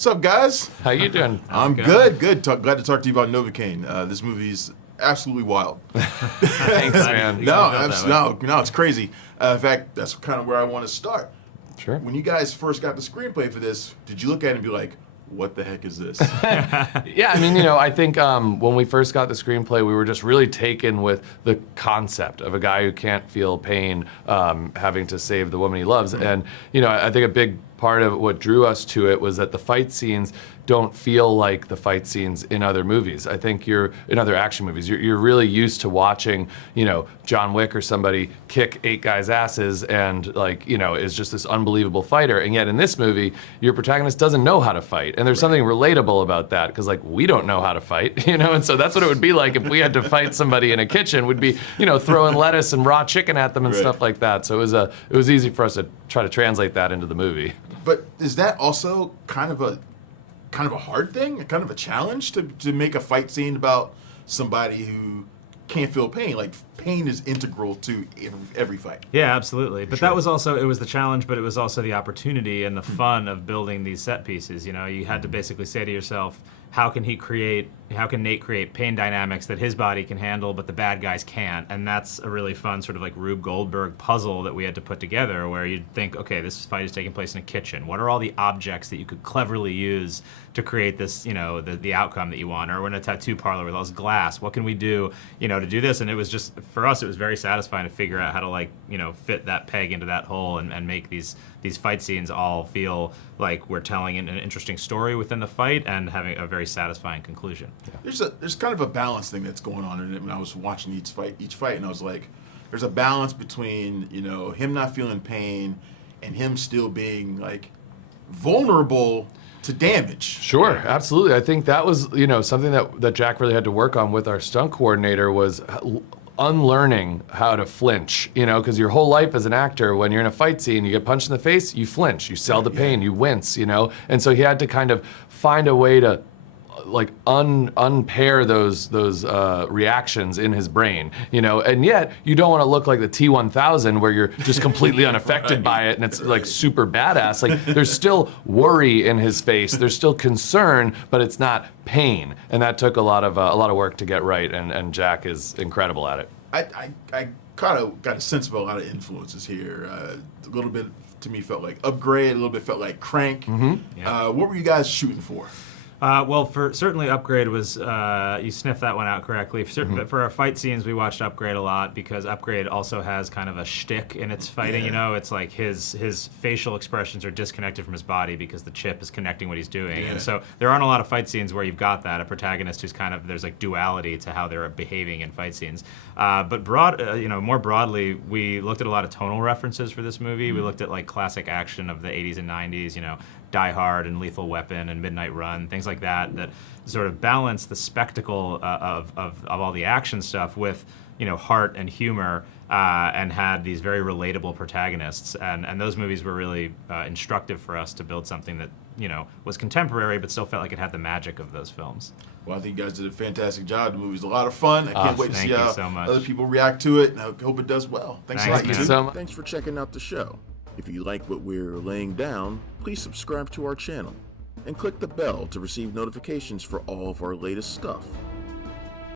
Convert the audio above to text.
What's up, guys? How you doing? I'm good. Glad to talk to you about Novocaine. This movie's absolutely wild. Thanks, man. No, it's crazy. In fact, that's kind of where I want to start. Sure. When you guys first got the screenplay for this, did you look at it and be like, what the heck is this? Yeah, I mean, I think when we first got the screenplay, we were just really taken with the concept of a guy who can't feel pain having to save the woman he loves. And, I think a big part of what drew us to it was that the fight scenes don't feel like the fight scenes in other movies. I think in other action movies, you're really used to watching, John Wick or somebody kick 8 guys' asses and is just this unbelievable fighter. And yet in this movie, your protagonist doesn't know how to fight. And there's something relatable about that because we don't know how to fight, and so that's what it would be like if we had to fight somebody in a kitchen. Would be, throwing lettuce and raw chicken at them and stuff like that. So it was easy for us to try to translate that into the movie. But is that also kind of a hard thing, kind of a challenge to make a fight scene about somebody who can't feel pain? Like, pain is integral to every fight. Yeah, absolutely. But that was also, it was the challenge, but it was also the opportunity and the fun of building these set pieces. You had to basically say to yourself, how can Nate create pain dynamics that his body can handle, but the bad guys can't? And that's a really fun sort of Rube Goldberg puzzle that we had to put together, where you'd think, okay, this fight is taking place in a kitchen. What are all the objects that you could cleverly use to create this, the outcome that you want? Or we're in a tattoo parlor with all this glass. What can we do, to do this? And it was just, for us, it was very satisfying to figure out how to fit that peg into that hole and make these fight scenes all feel like we're telling an interesting story within the fight and having a very satisfying conclusion. Yeah. There's kind of a balance thing that's going on in it when I was watching each fight, and I was like, there's a balance between him not feeling pain and him still being vulnerable to damage. Sure, absolutely. I think that was something that Jack really had to work on with our stunt coordinator was unlearning how to flinch, because your whole life as an actor, when you're in a fight scene, you get punched in the face, you flinch, you sell the pain, you wince, and so he had to kind of find a way to unpair those reactions in his brain, and yet you don't want to look like the T-1000 where you're just completely unaffected by it and it's super badass. There's still worry in his face, there's still concern, but it's not pain, and that took a lot of work to get right, and Jack is incredible at it. I kind of got a sense of a lot of influences here. A little bit to me felt like Upgrade, a little bit felt like Crank. Mm-hmm. Yeah. What were you guys shooting for? Well, for certainly Upgrade was, you sniffed that one out correctly. But for our fight scenes, we watched Upgrade a lot because Upgrade also has kind of a shtick in its fighting. It's like his facial expressions are disconnected from his body because the chip is connecting what he's doing. Yeah. And so there aren't a lot of fight scenes where you've got that, a protagonist who's there's duality to how they're behaving in fight scenes. But more broadly, we looked at a lot of tonal references for this movie. Mm-hmm. We looked at classic action of the 80s and 90s, Die Hard and Lethal Weapon and Midnight Run, things like that sort of balance the spectacle of all the action stuff with heart and humor, and had these very relatable protagonists, and those movies were really instructive for us to build something that was contemporary but still felt like it had the magic of those films. Well, I think you guys did a fantastic job. The movie's a lot of fun. I can't wait to see how so other people react to it, and I hope it does well. Thanks a lot, man. YouTube. Thanks for checking out the show. If you like what we're laying down, please subscribe to our channel and click the bell to receive notifications for all of our latest stuff.